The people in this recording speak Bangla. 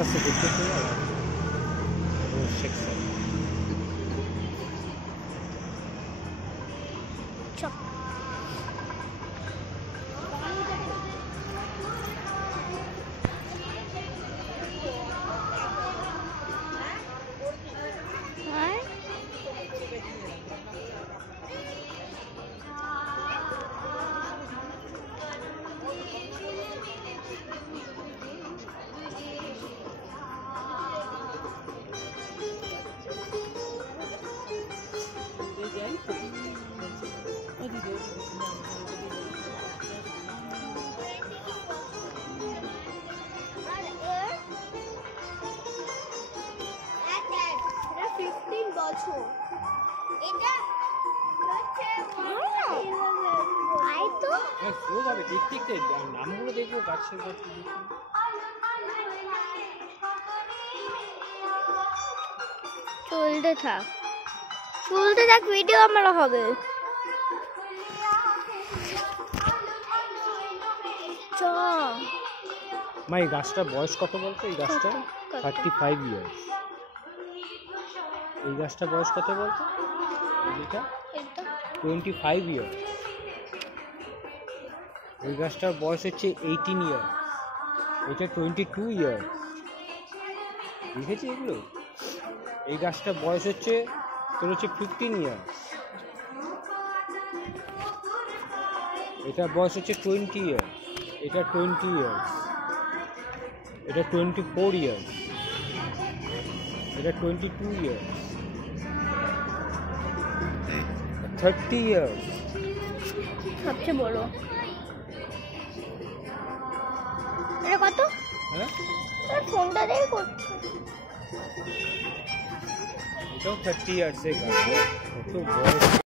আস্তে আস্তে দেখতে পেয়ে সেকশন দেখতে নামগুলো দেখবো গাছের গাছ চলতে থাক ভিডিও আমার হবে। মা এই গাছটার বয়স কত বলতো? এই গাছটা 35 ইয়ার্স। এই গাছটার বয়স কত বলতো? এটা 25 ইয়ার্স। এই গাছটার বয়স হচ্ছে 18 ইয়ার্স। এটা 22 ইয়ার্স। দেখেছি এগুলো? এই গাছটার বয়স হচ্ছে তোর হচ্ছে 15 ইয়ার্স। এটার বয়স হচ্ছে 20 ইয়ার্স। এটা 20 ইয়ার্স। এটা 24 ইয়ার্স। এটা 22 ইয়ার্স। 30 ইয়ার্স। সবচেয়ে বড় এটা কত? হ্যাঁ ফোনটা দিয়ে করছো। এটাও 30 ইয়ার্স এর গাছ। কত বড়।